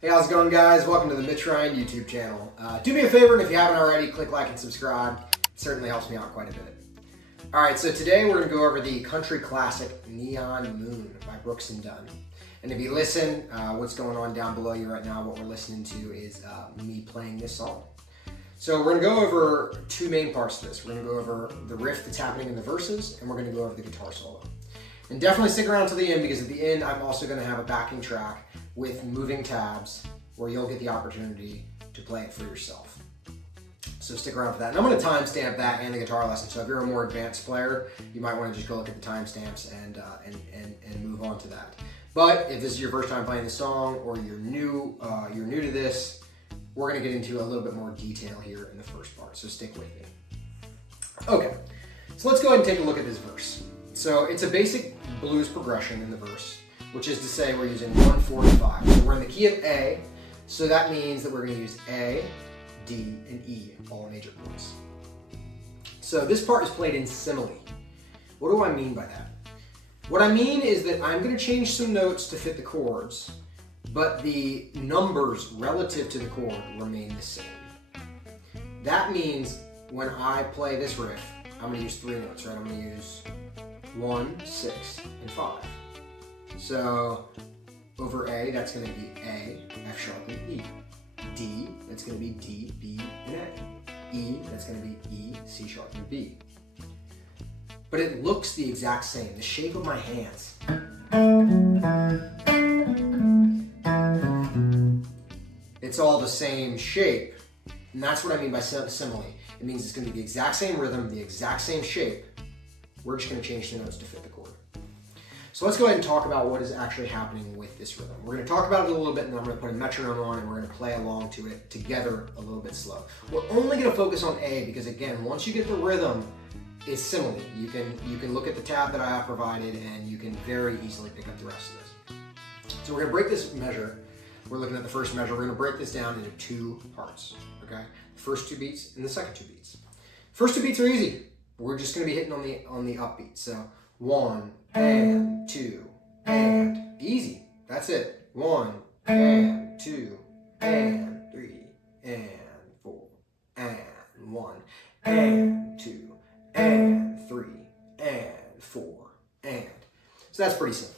Hey, how's it going, guys? Welcome to the Mitch YouTube channel. Do me a favor, and if you haven't already, click like and subscribe. It certainly helps me out quite a bit. All right, so today we're going to go over the country classic Neon Moon by Brooks Dunn. And if you listen, what's going on down below you right now, what we're listening to is me playing this song. So we're going to go over two main parts of this. We're going to go over the riff that's happening in the verses, and we're going to go over the guitar solo. And definitely stick around to the end, because at the end I'm also going to have a backing track with moving tabs where you'll get the opportunity to play it for yourself. So stick around for that. And I'm going to timestamp that and the guitar lesson. So if you're a more advanced player, you might want to just go look at the timestamps and move on to that. But if this is your first time playing the song, or you're new to this, we're going to get into a little bit more detail here in the first part. So stick with me. Okay, so let's go ahead and take a look at this verse. So it's a basic blues progression in the verse, which is to say we're using 1, 4, and 5. So we're in the key of A, so that means that we're going to use A, D, and E, all major chords. So this part is played in simile. What do I mean by that? What I mean is that I'm going to change some notes to fit the chords, but the numbers relative to the chord remain the same. That means when I play this riff, I'm going to use 3 notes, right? I'm going to use 1, 6, and 5. So over A, that's going to be A, F sharp, and E. D, that's going to be D, B, and A. E, that's going to be E, C sharp, and B. But it looks the exact same. The shape of my hands. It's all the same shape. And that's what I mean by simile. It means it's going to be the exact same rhythm, the exact same shape. We're just going to change the notes to fit the chord. So let's go ahead and talk about what is actually happening with this rhythm. We're going to talk about it a little bit, and then I'm going to put a metronome on, and we're going to play along to it together a little bit slow. We're only going to focus on A because, again, once you get the rhythm, it's simile. You can look at the tab that I have provided, and you can very easily pick up the rest of this. So we're going to break this measure. We're looking at the first measure. We're going to break this down into 2 parts. Okay, the first 2 beats and the second 2 beats. First 2 beats are easy. We're just going to be hitting on the upbeat. So 1 and 2 and easy. That's it. 1 and 2 and 3 and 4 and 1 and 2 and 3 and 4 and. So that's pretty simple.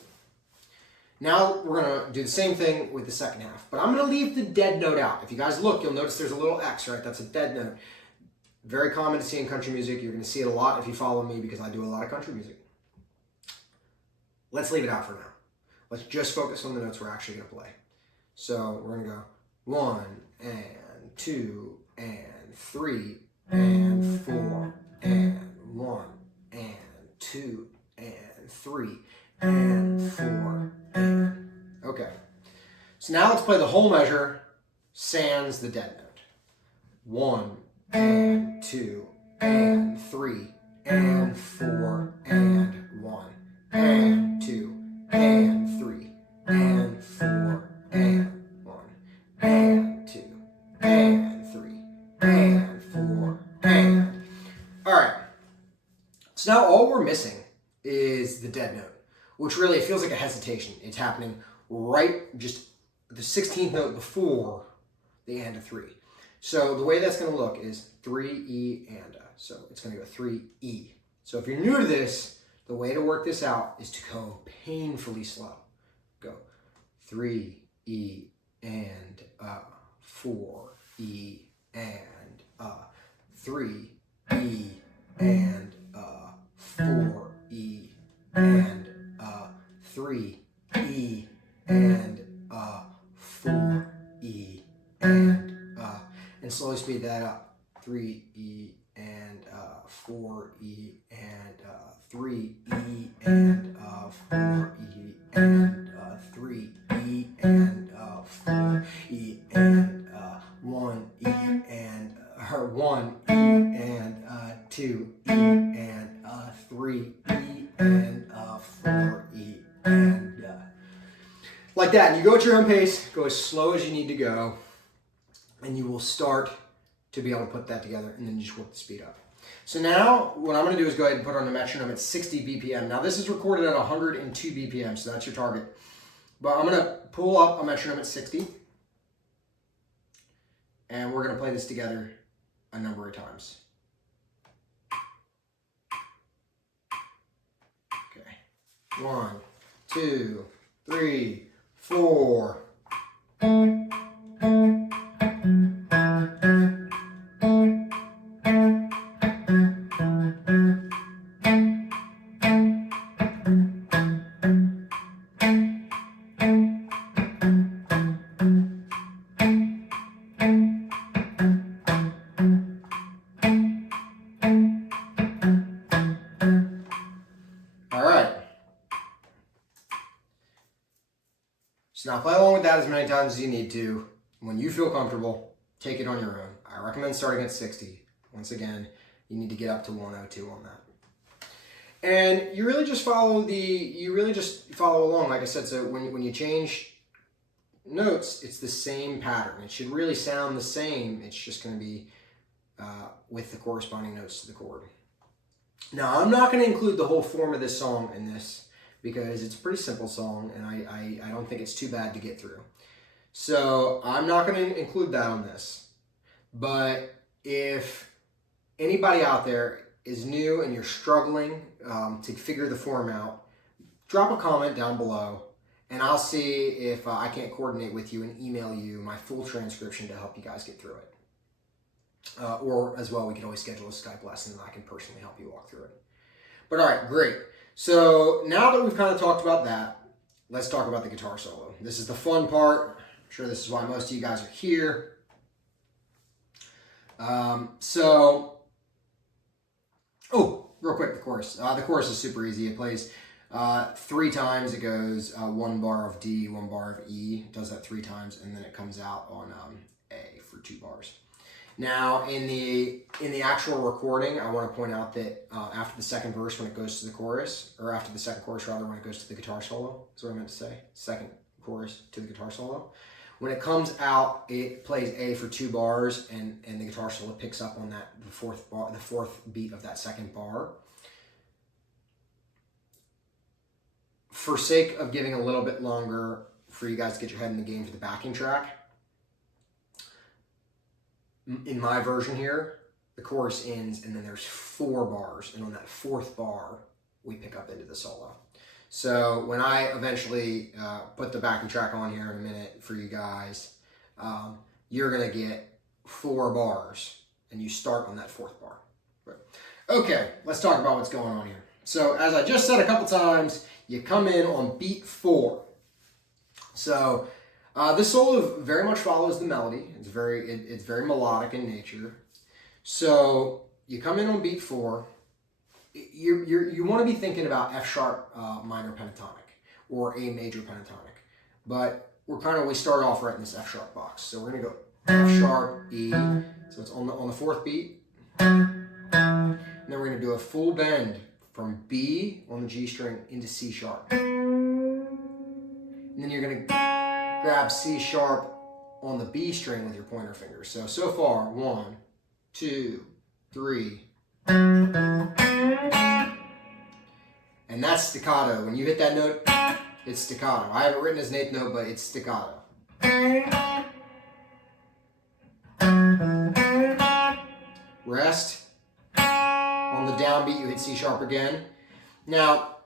Now we're going to do the same thing with the second half, but I'm going to leave the dead note out. If you guys look, you'll notice there's a little X, right? That's a dead note. Very common to see in country music. You're going to see it a lot if you follow me, because I do a lot of country music. Let's leave it out for now. Let's just focus on the notes we're actually going to play. So we're going to go 1 and 2 and 3 and 4 and 1 and 2 and 3 and 4 and. Okay. So now let's play the whole measure sans the dead note. 1 and 2 and 3 and 4 and 1 and 2 and 3 and 4 and 1 and 2 and 3 and 4 and. All right. So now all we're missing is the dead note, which really, it feels like a hesitation. It's happening right just the 16th note before the and of 3. So the way that's going to look is 3, E, and A. So it's going to go 3, E. So if you're new to this, the way to work this out is to go painfully slow. Go 3, E, and 4, E, and 3, E, and 4, E, and 3, E, and 4, E, and slowly speed that up. 3, E, and 4, E, and 3, E, and 4, E, and 3, E, and 4, E, and 1, E, and 1, E, and 2, E, and 3, E, and 4, E, and like that. And you go at your own pace, go as slow as you need to go, and you will start to be able to put that together, and then you just work the speed up. So now what I'm going to do is go ahead and put on the metronome at 60 BPM. Now this is recorded at 102 BPM, so that's your target. But I'm going to pull up a metronome at 60, and we're going to play this together a number of times. Okay. 1, 2, 3, 4. So now play along with that as many times as you need to. When you feel comfortable, take it on your own. I recommend starting at 60. Once again, you need to get up to 102 on that. And you really just follow along, like I said. So when you change notes, it's the same pattern. It should really sound the same. It's just going to be with the corresponding notes to the chord. Now, I'm not going to include the whole form of this song in this, because it's a pretty simple song, and I don't think it's too bad to get through. So I'm not going to include that on this. But if anybody out there is new and you're struggling to figure the form out, drop a comment down below, and I'll see if I can't coordinate with you and email you my full transcription to help you guys get through it. Or as well, we can always schedule a Skype lesson and I can personally help you walk through it. But all right, great. So now that we've kind of talked about that, let's talk about the guitar solo. This is the fun part. I'm sure this is why most of you guys are here. Real quick, the chorus. The chorus is super easy. It plays 3 times. It goes 1 bar of D, 1 bar of E. It does that 3 times, and then it comes out on A for 2 bars. Now, in the actual recording, I want to point out that after the second verse, when it goes to the chorus, or after the second chorus rather, when it goes to the guitar solo, is what I meant to say. Second chorus to the guitar solo. When it comes out, it plays A for 2 bars, and the guitar solo picks up on that the fourth beat of that second bar. For sake of giving a little bit longer for you guys to get your head in the game for the backing track, in my version here, the chorus ends and then there's 4 bars, and on that 4th bar, we pick up into the solo. So when I eventually put the backing track on here in a minute for you guys, you're going to get 4 bars, and you start on that 4th bar. Okay, let's talk about what's going on here. So as I just said a couple times, you come in on beat 4. So this solo very much follows the melody. It's very melodic in nature. So you come in on beat 4. You want to be thinking about F sharp minor pentatonic or A major pentatonic, but we start off right in this F sharp box. So we're gonna go F sharp E. So it's on the 4th beat, and then we're gonna do a full bend from B on the G string into C sharp, and then you're gonna grab C sharp on the B string with your pointer finger. So far, 1, 2, 3. And that's staccato. When you hit that note, it's staccato. I have it written as an 8th note, but it's staccato. Rest. On the downbeat, you hit C sharp again. Now,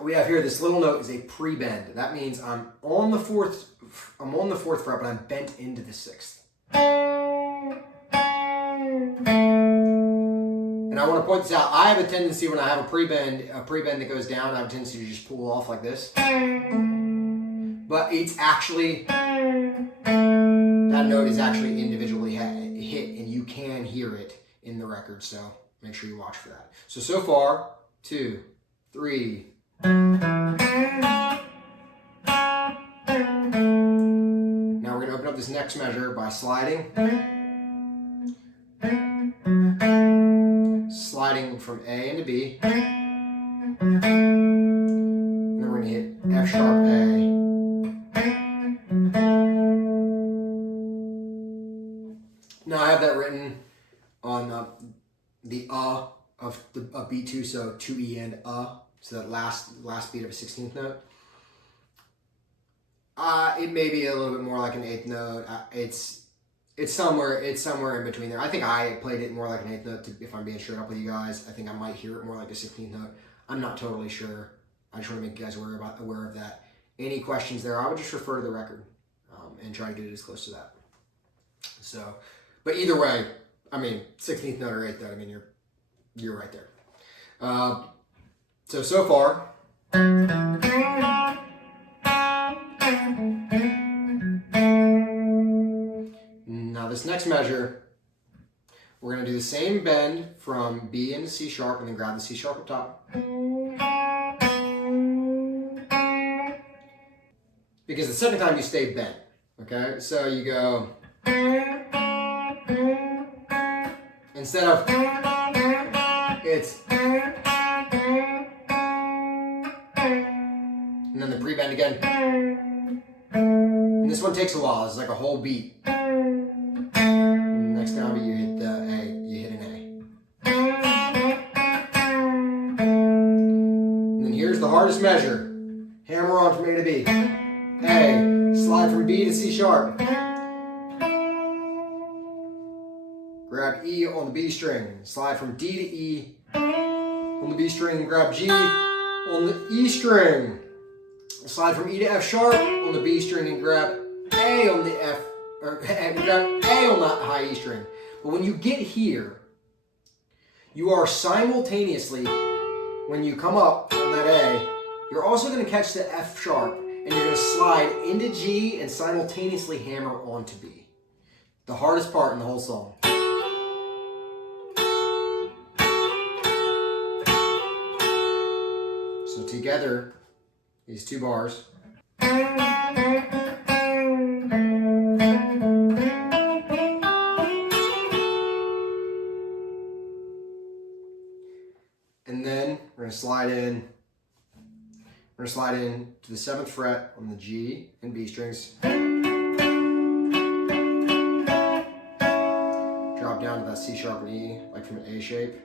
we have here this little note is a pre-bend. That means I'm on the 4th fret, but I'm bent into the 6th. And I want to point this out. I have a tendency when I have a pre-bend that goes down, I have a tendency to just pull off like this. But it's actually, that note is actually individually hit, and you can hear it in the record, so make sure you watch for that. So far, 2, 3. Now we're going to open up this next measure by sliding from A into B, and then we're going to hit F sharp A. Now I have that written on the of beat 2, so 2E and so that last beat of a 16th note. It may be a little bit more like an 8th note. It's it's somewhere in between there. I think I played it more like an 8th note, if I'm being straight up with you guys. I think I might hear it more like a 16th note. I'm not totally sure. I just want to make you guys aware of that. Any questions there, I would just refer to the record and try to get it as close to that. So, but either way, I mean, 16th note or 8th note, I mean, you're right there. So far, now this next measure, we're going to do the same bend from B into C sharp and then grab the C sharp up top. Because the second time you stay bent, okay? So you go, instead of, it's, and then the pre-bend again. And this one takes a while, it's like a whole beat. And next down beat you hit the A, you hit an A. And then here's the hardest measure. Hammer on from A to B. A, slide from B to C sharp. Grab E on the B string. Slide from D to E on the B string. Grab G on the E string. Slide from E to F sharp on the B string and grab A on the F, or grab A on that high E string. But when you get here, you are simultaneously, when you come up on that A, you're also going to catch the F sharp and you're going to slide into G and simultaneously hammer onto B. The hardest part in the whole song. So together, these two bars. And then we're going to slide in. We're going to slide in to the 7th fret on the G and B strings. Drop down to that C sharp and E, like from an A shape.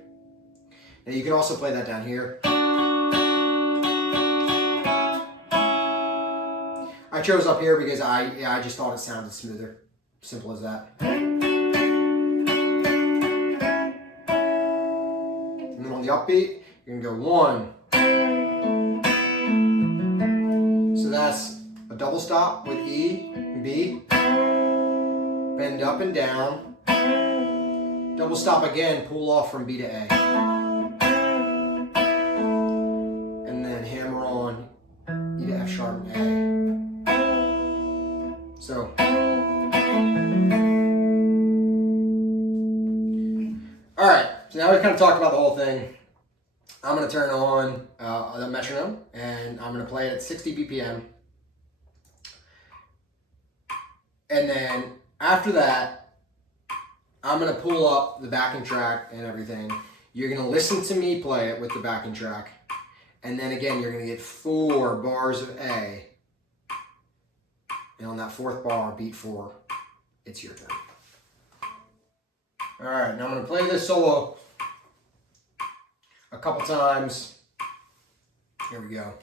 And you can also play that down here. I chose up here because I just thought it sounded smoother. Simple as that. And then on the upbeat, you're going to go 1. So that's a double stop with E and B. Bend up and down. Double stop again, pull off from B to A. And then hammer on E to F sharp and A. So, all right, so now we've kind of talked about the whole thing. I'm going to turn on the metronome and I'm going to play it at 60 BPM. And then after that, I'm going to pull up the backing track and everything. You're going to listen to me play it with the backing track. And then again, you're going to get 4 bars of A. And on that 4th bar, beat 4, it's your turn. All right, now I'm going to play this solo a couple times. Here we go.